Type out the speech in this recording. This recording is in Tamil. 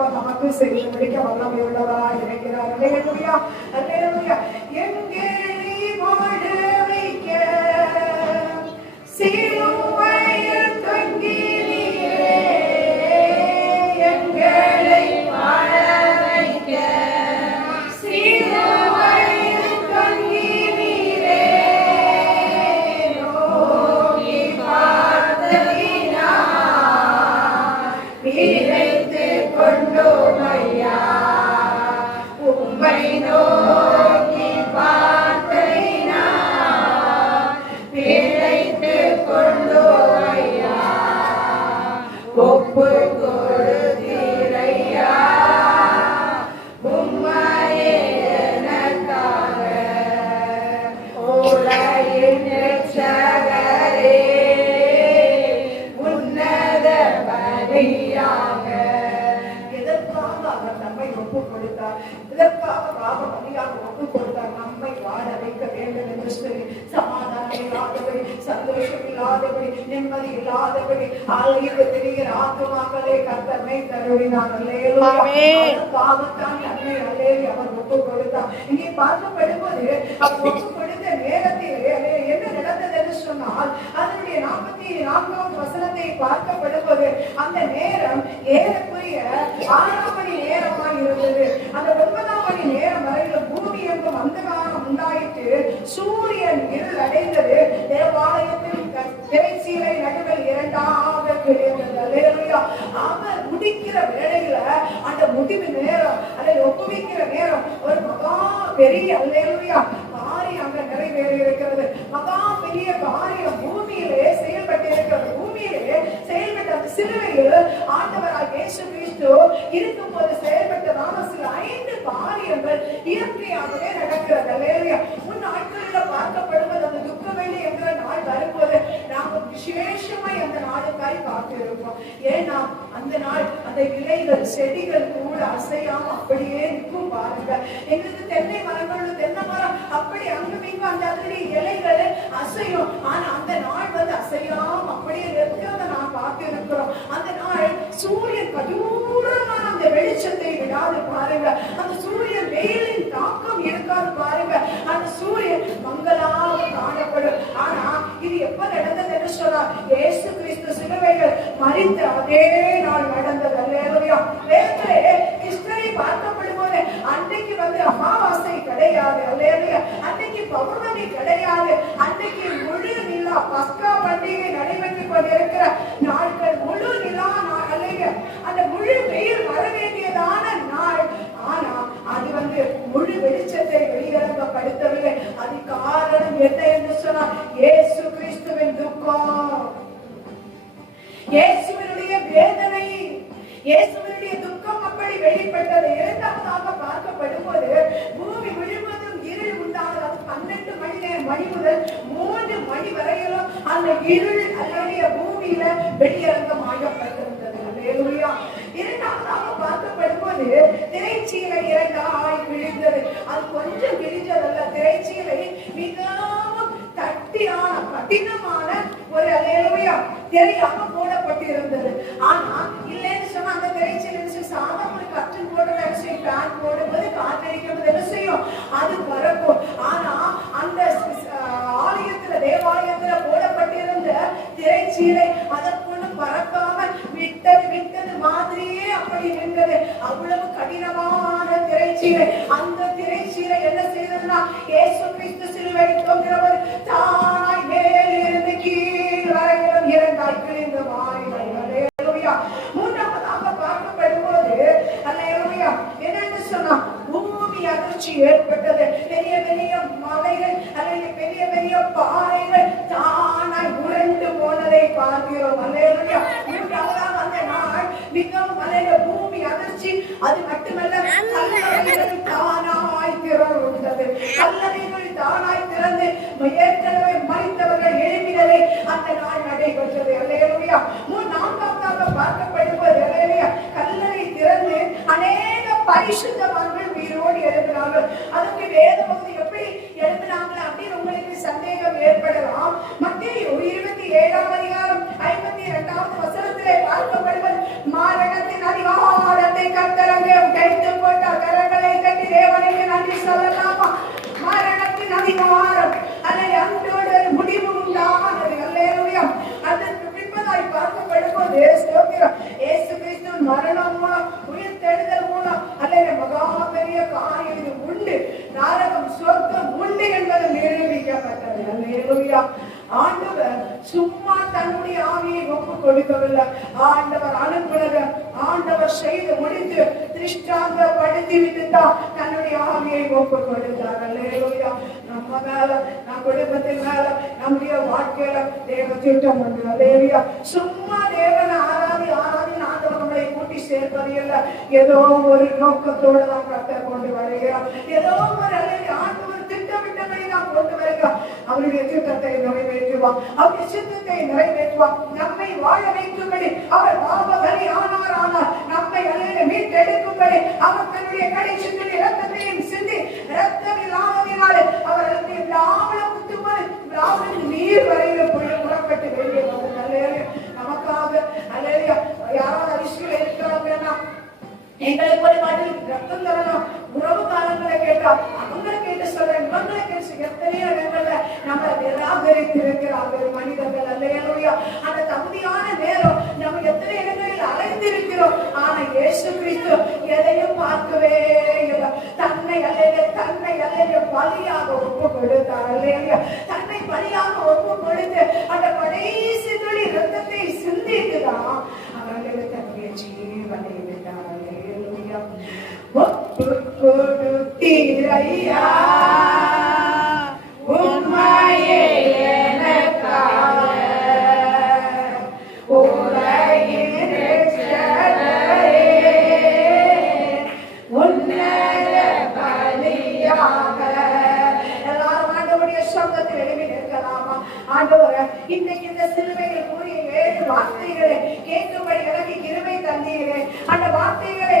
ஆண்டவர் நமக்கு செய்து முடிக்க வல்லமை உள்ளவராய் இருக்கிறார். அல்லேலூயா, அல்லேலூயா. எங்கே நீ வாழ வைக்க சிலுவையில் தொங்கினீரே, எங்களை வாழ வைக்க சிலுவையில் தொங்கினீரே, நோக்கி பார்த்ததினால் பிழைத்துக் கொண்டோம் ஐயா, உம்மை நோக்கி பார்த்ததினால் பிழைத்துக் கொண்டோம் ஐயா, ஒப்பு கொடுத்தீரையா உம்மையே எனக்காக, உலகின் இரட்சகரே உன்னத பலியாக. எதற்காக அவர் நம்மை ஒப்பு கொடுத்தார்? இதற்காக அவர் பலியாக ஒப்பு கொடுத்தார். நம்மை வாழ வைக்க வேண்டும் என்று சொல்லி, சமாதானம் இல்லாதபடி, சந்தோஷம் இல்லாதபடி, நிம்மதி இல்லாதபடி ஆலயத்தை திரிகிற ஆத்துமாக்களே கர்த்தர் மேய்த்தருளினார். அதற்காகத்தான் நம்மை அவர் ஒப்பு கொடுத்தார். இங்கே பார்க்கப்படும்போது அவர் ஒப்பு கொடுத்த நேரத்திலே என்ன நடந்தது என்று சொன்னால், அதனுடைய 44வது வசனத்தை பார்க்கப்படும்போது அந்த நேரம் ஏறக்குறைய 6 மணி நேரமாய் இருந்தது. அந்த 9 மணி நேரம் வரையில் பூமி எங்கும் அந்தகாரம் உண்டாயிட்டு சூரியன் இருள் அடைந்தது. தேவாலயத்தில் திரைச்சீலை நடுவில் 2ஆக கிழிந்தது. அல்லேலூயா. அவர் முடிக்கிற வேளையில அந்த முடிவு நேரம், அதை ஒப்புவிக்கிற நேரம் ஒரு மகா பெரிய அல்லேலூயா காரியம் அங்க நிறைவேறி இருக்கிறது. மகா பெரிய காரியம் பூமியிலே செயல்பட்டு இருக்கிறது. பூமியிலே செயல்பட்ட அந்த சிலுவையில் ஆண்டவராகிய இயேசு கிறிஸ்து இருக்கும்போது செயல்பட்டதான சில 5 காரியங்கள் இயற்கையாகவே நடக்கிறது. அல்லேலூயா. முன் நாட்களில் பார்க்கப்படுவது அந்த துக்க வெள்ளி என்கிற நாள் வரும்போது நாங்கள் விசேஷமாய் அந்த நாளுக்காய் காத்திருப்போம். ஏன்னா அந்த நாள் அந்த இலைகள் செடிகள் கூட அசையாம அப்படியே நிற்கும் பாருங்க. எங்களுக்கு தென்னை மரங்கள், தென்னை மரம் அப்படி அங்கும் இங்கும் அந்த இலைகள் அசையும். ஆனா அந்த நாள் வந்து அசையாம அப்படியே இருக்கிறத நான் பார்த்திருக்கிறோம். அந்த நாள் சூரியன் கடூரமான அந்த வெளிச்சத்தை விடாது பாருங்க. அந்த சூரியன் வெயிலின் தாக்கம் இருக்காது பாருங்க. அந்த சூரியன் மங்களாக காணப்படும். ஆனா இது எப்ப நடந்தது என்று சொன்னார், இயேசு கிறிஸ்து சிலுவையில் மரித்த அதே நாள் நடந்தது. அல்லேலூயா. வேதத்திலே கிறிஸ்துவை பார்க்கப்படும் போது அன்னைக்கு வந்து அமாவாசை கிடையாது. அல்லேலூயா. அன்னைக்கு பௌர்ணமி கிடையாது. அன்னைக்கு முழு நிலா பஸ்கா பண்டிகை நடைபெற்றுக் கொண்டிருக்கிற நாட்கள், முழு நிலா அல்லேலூயா. அந்த முழு வெயில் வர வேண்டியதான நாள். ஆனா அது வந்து முழு வெளிச்சத்தை வெளியிறங்கப்படுத்தவில்லை. அது காரணம் என்ன என்று சொன்னால், இயேசு கிறிஸ்துவின் துக்கம், இயேசுவினுடைய வேதனை, இயேசுவினுடைய துக்கம் அப்படி வெளிப்பட்டது. 2ஆவதாக பார்க்கப்படும்போது பூமி முழுவதும் இருள் உண்டானது. 12 மணி முதல் 3 மணி வரையிலும் அந்த இருள் அல்லடைய பூமியில வெளியரங்கமாகப்பட்டிருந்தது. அல்லேலூயா. 2ஆவதாக பார்க்கப்படும்போது திரைச்சீலை 2ஆய் கிழிந்தது. அது கொஞ்சம் கிழிஞ்சதல்ல. திரைச்சீலை மிகவும் கட்டியான கடினமான ஒரு அல்லேலூயா திரையாக போடப்பட்டிருந்தது. ஆனா இல்லைன்னு சொன்னா அந்த திரைச்சீலை சாதா ஒரு கட்டில் போடுற பேன் போடும்போது காற்றடிக்கும் என்ன செய்யும், அது பறக்கும். ஆனா அந்த ஆலயத்துல தேவாலயத்துல போடப்பட்டிருந்த திரைச்சீலை அதற்குள்ள பறக்காம விட்டது மாதிரியே அப்படி நின்றது. அவ்வளவு கடினமான திரைச்சீலை. அந்த திரைச்சீலை என்ன செய்ததுன்னா, இயேசு கிறிஸ்து சிலுவையில் தொங்குகிறவர் தானாய் மேலிருந்து கீழ் வரையிலும் 2ஆய் கிழிந்த மாதிரி. அல்லேலூயா. 3ஆவதாக பார்க்கப்படும்போது அல்லேலூயா என்னன்னு சொன்னா, பூமி அதிர்ச்சி ஏற்பட்டது. பெரிய பெரிய மலைகள் அல்லது பெரிய பெரிய பாறைகள் தானாய் உருண்டு போனதை பார்க்கிறோம். அல்லேலூயா. 3ஆவதாக அந்த நாள் மிகவும் பூமி அதிர்ச்சி. அது மட்டுமல்ல, கல்லறைகள் தானாய் திறந்தது. கல்லறைகள் தானாய் திறந்து ஏற்கனவே மரித்தவர்கள் எழுப்பினதை அந்த நாள் நடைபெற்றது. அல்லேலூயா. 4ஆவதாக பார்க்கப்படுவது அல்லேலூயா கல்லறை திறந்து அநேக பரிசுத்தவான்கள் உயிரோடு எழுப்பினார்கள். அதுக்கு வேத பகுதி எப்படி எழுப்பினாங்க அப்படின்னு உங்களுக்கு சந்தேகம் ஏற்படலாம். மத்தேயு 27ஆம் அதிகாரம் 52வது வசனத்திலே பார்க்கப்படுவது, மரணத்தின் அதிகாரத்தை கர்த்தர் உயிர் தேடுதல் மூலம் அல்ல மகா பெரிய காரியம் உண்டு, நரகம் சொர்க்கம் உண்டு என்பது நிரூபிக்கப்பட்டது. அல்லேலூயா. ஆண்டவர் சும்மா தன்னுடைய ஆவியை ஒப்பு கொடுக்கவில்லை. ஆண்டவர் அனுப்புனத ஆண்டவர் செய்து முடித்து திருஷ்டாந்தப்படுத்தி விட்டுதான் தன்னுடைய ஆவியை ஒப்பு கொடுத்தார். அல்லேலூயா. நம்ம மேல, நம் குடும்பத்தின் மேல, நம்முடைய வாழ்க்கையில தேவ திட்டம் உண்டு. அல்லேலூயா. சும்மா தேவனை ஆராதி ஆண்டவர் நம்மளை கூட்டி சேர்ப்பது இல்லை. ஏதோ ஒரு நோக்கத்தோடு நாம் கர்த்தர் கொண்டு வருகிறோம். ஏதோ ஒரு ஆண்டவர் திட்டமிட்டபடி நாம் கொண்டு வருகிறோம். அவருடைய திட்டத்தை நிறைவேற்றுவான், அவருடைய சித்தத்தை நிறைவேற்றுவான். நம்மை வாழ வைக்கும்படி அவர் பாவபலி ஆனார். நம்மை மீட்டெடுக்கும்படி அவர் தன்னுடைய கடைசி இரத்தத்தையும் சிந்தி, இரத்தம் இல்லாததினாலே அவர் நீர் வரையில் புறப்பட்டு வெளியே வந்து நமக்காக அல்லேலூயா. யாராவது அரிசியில் இருக்கிறாங்கன்னா எங்களுக்கு ஒரு மாட்டில் ரத்தம் தரணும், உறவுக்காரங்களை கேட்டா அவங்களை கேட்டு சொல்றேன், இவங்களை கேட்டு எத்தனையோ இடங்கள்ல நம்ம நிராகரித்திருக்கிறார்கள் மனிதர்கள். அல்லேலூயா. அந்த தகுதியான நேரம் நம்ம எத்தனை இடங்களில் அலைந்திருக்கிறோம். ஆனா இயேசு கிறிஸ்து எதையும் பார்க்கவே இல்லை. தன்னை பலியாக ஒப்பு கொடுத்தார். அல்லேலூயா. தன்னை பலியாக ஒப்பு கொடுத்து அந்த கடைசி துளி ரத்தத்தை சிந்தித்துதான் அவர்களுக்கு தன்னுடைய ஜீவனை விட்டார். அல்லேலூயா. ஒப்பு கொடுத்தீரையா உம்மையே எனக்காக, உலகின் ரட்சகரே, உன்னத பலியாக. எல்லாரும் ஆண்டவருடைய சத்தத்தில் எழுப்பி நிற்கலாமா? ஆண்டவரே, இன்னைக்கு இந்த சிலுவையில் கூறிய 7 வார்த்தைகளை கேட்கும்படி எனக்கு கிருபை தந்தீரே. அந்த வார்த்தைகளை